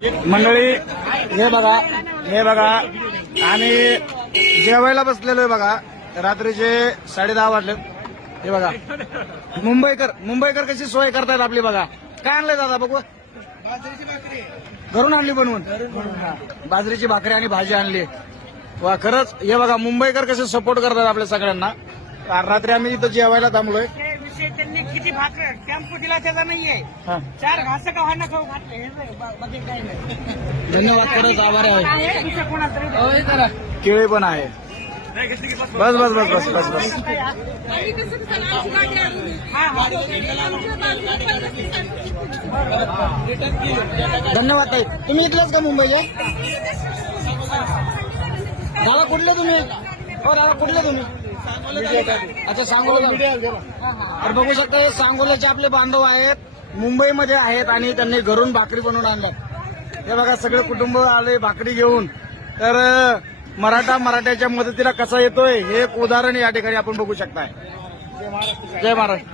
मंडळी हे बघा आम्ही जेवायला बसलेलो आहे बघा. रात्रीचे 10:30 वाजले. हे बघा मुंबईकर कशी सोय करतायत आपली बघा. काय आणलंय दादा बघू. घरून आणली बनवून बाजरीची भाकरी आणि भाजी आणली. वा खरंच हे बघा मुंबईकर कसे सपोर्ट करतात आपल्या सगळ्यांना. रात्री आम्ही इथं जेवायला थांबलोय. त्यांनी किती भाकर टेम्पो दिला त्याचा नाहीये. 4 घास का व्हायला खाऊ घातले. काही नाही. धन्यवाद खरंच आभार आहे. दुसऱ्या कोणाला तरी केळी पण आहे. बस बस बस बस बस बस धन्यवाद ताई. तुम्ही इथलेच का मुंबईचे. दादा कुठले तुम्ही. हो दादा कुठले तुम्ही. अच्छा सांगोला. तर बघू शकता हे सांगोल्याचे आपले बांधव आहेत. मुंबईमध्ये आहेत आणि त्यांनी घरून भाकरी बनवून आणल्या. हे बघा सगळे कुटुंब आले भाकरी घेऊन. तर मराठ्याच्या मदतीला कसा येतोय हे एक उदाहरण या ठिकाणी आपण बघू शकताय. जय महाराष्ट्र.